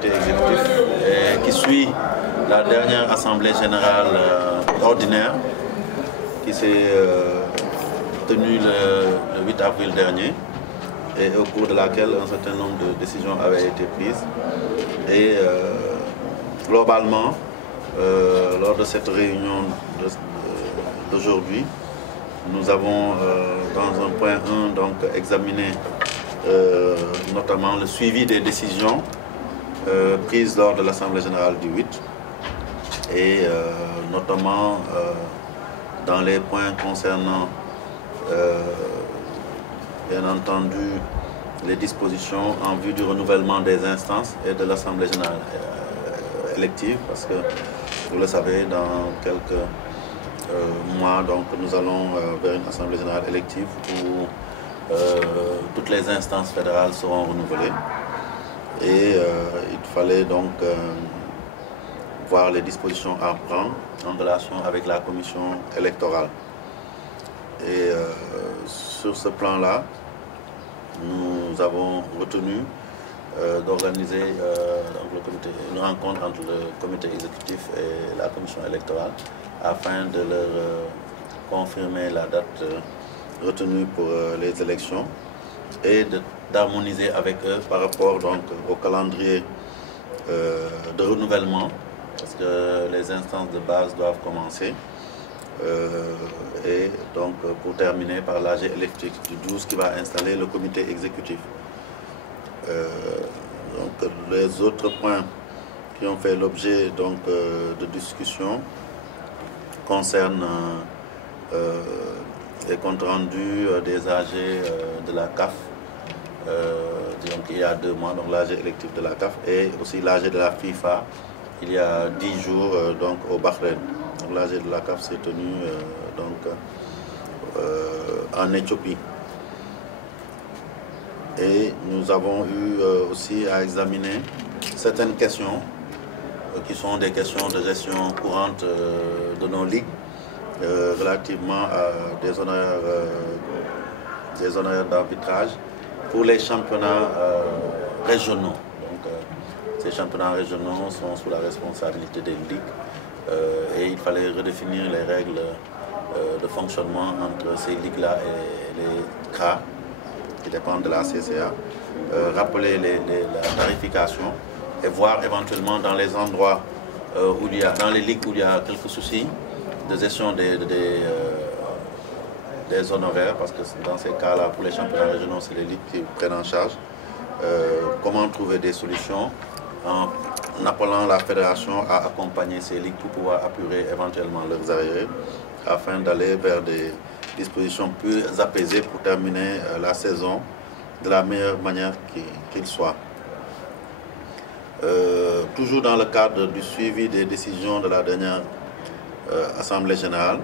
comité exécutif et qui suit la dernière assemblée générale ordinaire qui s'est tenue le 8 avril dernier et au cours de laquelle un certain nombre de décisions avaient été prises. Et globalement, lors de cette réunion d'aujourd'hui, nous avons dans un point 1 donc, examiné notamment le suivi des décisions prises lors de l'Assemblée générale du 8 et notamment dans les points concernant bien entendu les dispositions en vue du renouvellement des instances et de l'Assemblée générale élective, parce que vous le savez, dans quelques mois, donc, nous allons vers une Assemblée générale élective où toutes les instances fédérales seront renouvelées. Et il fallait donc voir les dispositions à prendre en relation avec la commission électorale. Et sur ce plan-là, nous avons retenu d'organiser une rencontre entre le comité exécutif et la commission électorale afin de leur confirmer la date retenue pour les élections et d'harmoniser avec eux par rapport donc, au calendrier de renouvellement, parce que les instances de base doivent commencer. Et donc pour terminer par l'AG électrique du 12 qui va installer le comité exécutif. Donc les autres points qui ont fait l'objet donc de discussion concernent les comptes rendus des AG de la CAF, donc il y a 2 mois, donc l'AG électif de la CAF et aussi l'AG de la FIFA il y a 10 jours donc au Bahreïn. L'AG de la CAF s'est tenu en Éthiopie. Et nous avons eu aussi à examiner certaines questions qui sont des questions de gestion courante de nos ligues relativement à des honoraires d'arbitrage pour les championnats régionaux. Donc, ces championnats régionaux sont sous la responsabilité des ligues. Et il fallait redéfinir les règles de fonctionnement entre ces ligues-là et les CRA qui dépendent de la CCA, rappeler la tarification et voir éventuellement dans les endroits où il y a, dans les ligues où il y a quelques soucis de gestion des honoraires, parce que dans ces cas-là, pour les championnats régionaux, c'est les ligues qui prennent en charge. Comment trouver des solutions en appelant la fédération à accompagner ces ligues pour pouvoir apurer éventuellement leurs arriérés afin d'aller vers des dispositions plus apaisées pour terminer la saison de la meilleure manière qu'il soit. Toujours dans le cadre du suivi des décisions de la dernière Assemblée générale,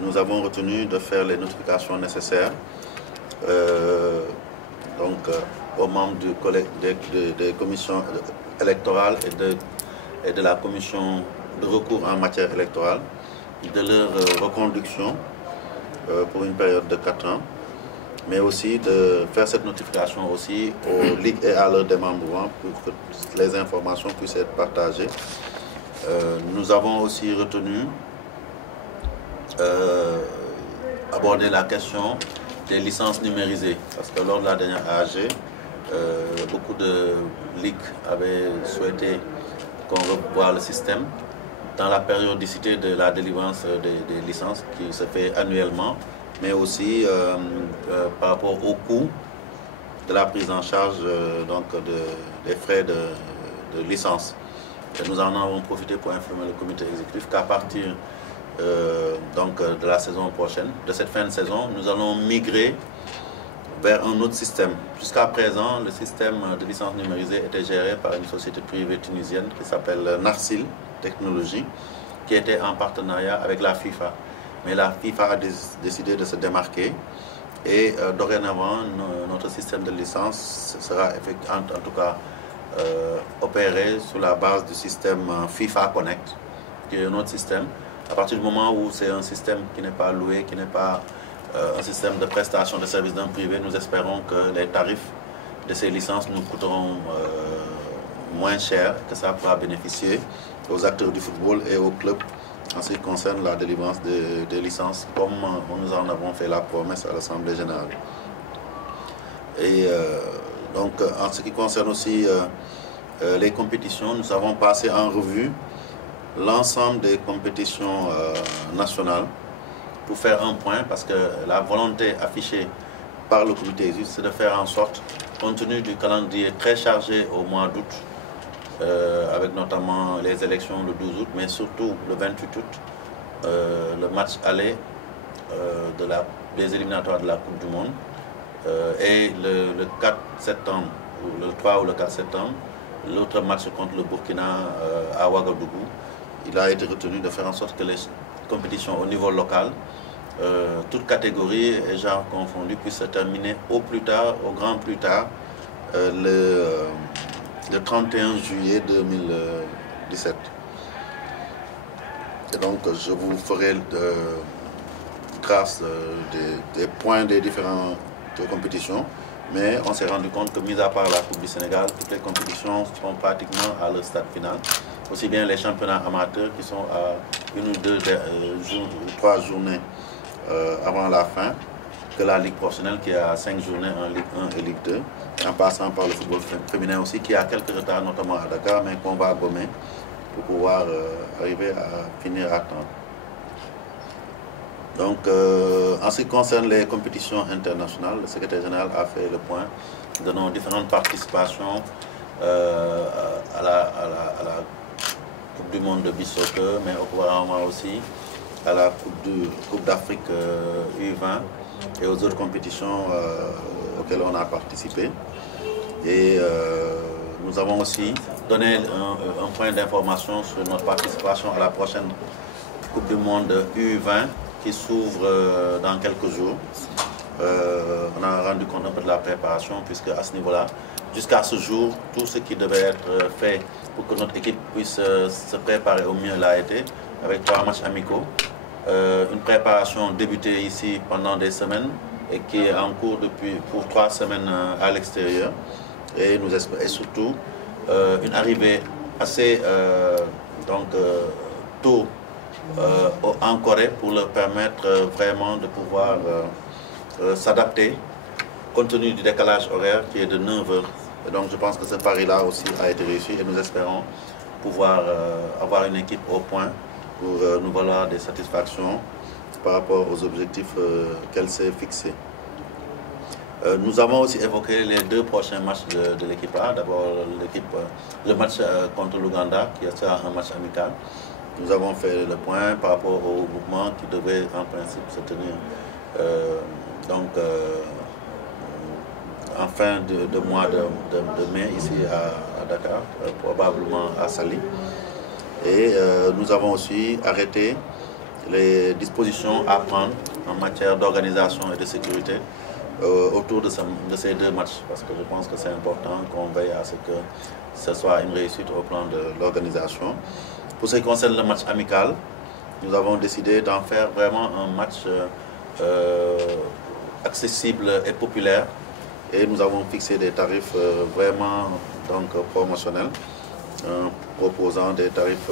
nous avons retenu de faire les notifications nécessaires aux membres du des commissions électorales et de la commission de recours en matière électorale, de leur reconduction pour une période de 4 ans, mais aussi de faire cette notification aussi aux ligues et à leurs démembrements pour que les informations puissent être partagées. Nous avons aussi retenu aborder la question des licences numérisées, parce que lors de la dernière AG, beaucoup de ligues avaient souhaité qu'on revoie le système dans la périodicité de la délivrance des licences qui se fait annuellement, mais aussi par rapport au coût de la prise en charge des frais de licence. Et nous en avons profité pour informer le comité exécutif qu'à partir de la saison prochaine, de cette fin de saison, nous allons migrer vers un autre système. Jusqu'à présent, le système de licence numérisée était géré par une société privée tunisienne qui s'appelle Narsil Technologies, qui était en partenariat avec la FIFA. Mais la FIFA a décidé de se démarquer et dorénavant, notre système de licence sera en tout cas opéré sous la base du système FIFA Connect, qui est un autre système. À partir du moment où c'est un système qui n'est pas loué, qui n'est pas un système de prestation de services d'un privé, nous espérons que les tarifs de ces licences nous coûteront moins cher, que ça pourra bénéficier aux acteurs du football et aux clubs en ce qui concerne la délivrance des licences, comme nous en avons fait la promesse à l'Assemblée générale. Et donc, en ce qui concerne aussi les compétitions, nous avons passé en revue l'ensemble des compétitions nationales pour faire un point, parce que la volonté affichée par le comité exécutif, c'est de faire en sorte, compte tenu du calendrier très chargé au mois d'août, avec notamment les élections le 12 août, mais surtout le 28 août, le match aller des éliminatoires de la Coupe du Monde, et le 4 septembre, ou le 3 ou le 4 septembre, l'autre match contre le Burkina à Ouagadougou. Il a été retenu de faire en sorte que les compétitions au niveau local, toutes catégories et genres confondus, puissent se terminer au plus tard, au grand plus tard, le 31 juillet 2017. Et donc, je vous ferai grâce des points des différentes compétitions, mais on s'est rendu compte que, mis à part la Coupe du Sénégal, toutes les compétitions seront pratiquement à leur stade final. Aussi bien les championnats amateurs qui sont à 1 ou 2 ou 3 journées avant la fin, que la Ligue professionnelle qui a 5 journées en Ligue 1 et Ligue 2, en passant par le football féminin aussi, qui a quelques retards, notamment à Dakar, mais qu'on va gommer pour pouvoir arriver à finir à temps. Donc, en ce qui concerne les compétitions internationales, le secrétaire général a fait le point de nos différentes participations à la Coupe du monde de beach soccer, mais auparavant aussi à la Coupe d'Afrique U20 et aux autres compétitions auxquelles on a participé. Et nous avons aussi donné un point d'information sur notre participation à la prochaine Coupe du monde U20 qui s'ouvre dans quelques jours. On a rendu compte un peu de la préparation, puisque à ce niveau-là, jusqu'à ce jour, tout ce qui devait être fait pour que notre équipe puisse se préparer au mieux l'a été, avec 3 matchs amicaux. Une préparation débutée ici pendant des semaines et qui est en cours pour 3 semaines à l'extérieur. Et surtout une arrivée assez tôt en Corée pour leur permettre vraiment de pouvoir s'adapter compte tenu du décalage horaire qui est de 9 heures. Et donc je pense que ce pari-là aussi a été réussi et nous espérons pouvoir avoir une équipe au point pour nous valoir des satisfactions par rapport aux objectifs qu'elle s'est fixés. Nous avons aussi évoqué les 2 prochains matchs de l'équipe A. D'abord le match contre l'Ouganda qui est un match amical. Nous avons fait le point par rapport au groupement qui devait en principe se tenir en fin de mois de mai ici à Dakar, probablement à Saly. Et nous avons aussi arrêté les dispositions à prendre en matière d'organisation et de sécurité autour de ces 2 matchs, parce que je pense que c'est important qu'on veille à ce que ce soit une réussite au plan de l'organisation. Pour ce qui concerne le match amical, nous avons décidé d'en faire vraiment un match accessible et populaire, et nous avons fixé des tarifs vraiment promotionnels, proposant des tarifs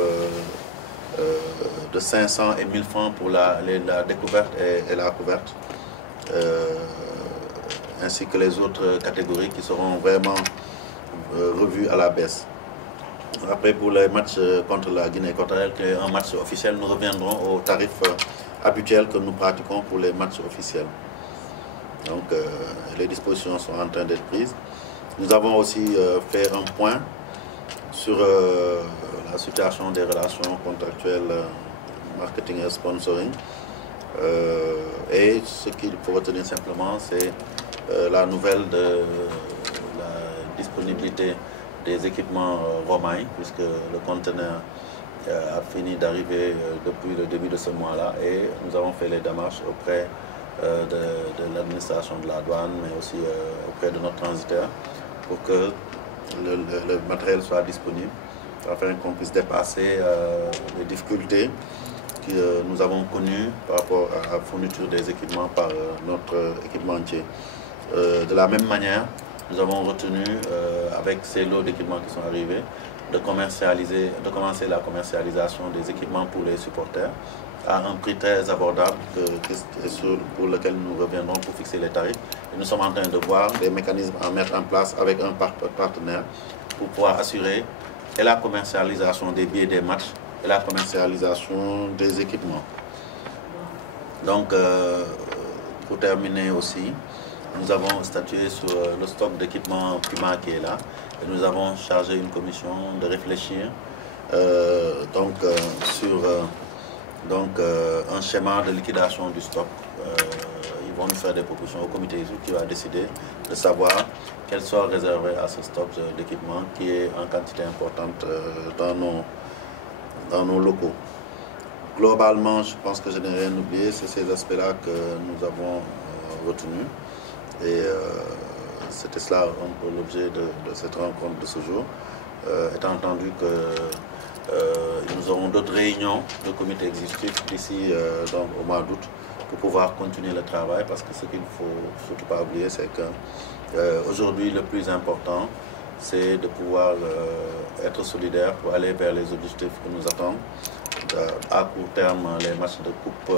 de 500 et 1000 francs pour la découverte et la couverte, ainsi que les autres catégories qui seront vraiment revues à la baisse. Après, pour les matchs contre la Guinée équatoriale, qui est un match officiel, nous reviendrons aux tarifs habituels que nous pratiquons pour les matchs officiels. Donc, les dispositions sont en train d'être prises. Nous avons aussi fait un point sur la situation des relations contractuelles, marketing et sponsoring. Et ce qu'il faut retenir simplement, c'est la nouvelle de la disponibilité des équipements Romain, puisque le conteneur a fini d'arriver depuis le début de ce mois-là, et nous avons fait les démarches auprès de l'administration de la douane, mais aussi auprès de notre transitaire, pour que le matériel soit disponible, afin qu'on puisse dépasser les difficultés que nous avons connues par rapport à la fourniture des équipements par notre équipementier. De la même manière, nous avons retenu, avec ces lots d'équipements qui sont arrivés, de commencer la commercialisation des équipements pour les supporters à un prix très abordable pour lequel nous reviendrons pour fixer les tarifs. Et nous sommes en train de voir des mécanismes à mettre en place avec un partenaire pour pouvoir assurer et la commercialisation des billets des matchs et la commercialisation des équipements. Donc, pour terminer aussi, nous avons statué sur le stock d'équipements Puma qui est là et nous avons chargé une commission de réfléchir sur un schéma de liquidation du stock. Ils vont nous faire des propositions au comité qui va décider de savoir quel soit réservé à ce stock d'équipement qui est en quantité importante dans nos locaux. Globalement, je pense que je n'ai rien oublié, c'est ces aspects-là que nous avons retenus. Et c'était cela un peu l'objet de cette rencontre de ce jour. Étant entendu que nous aurons d'autres réunions de comité exécutif d'ici au mois d'août pour pouvoir continuer le travail, parce que ce qu'il ne faut surtout pas oublier, c'est qu'aujourd'hui le plus important, c'est de pouvoir être solidaire pour aller vers les objectifs que nous attendons. À court terme, les matchs de Coupe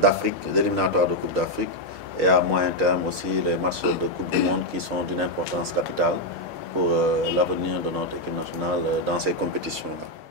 d'Afrique, les éliminatoires de Coupe d'Afrique, et à moyen terme aussi les matchs de Coupe du Monde qui sont d'une importance capitale pour l'avenir de notre équipe nationale dans ces compétitions-là.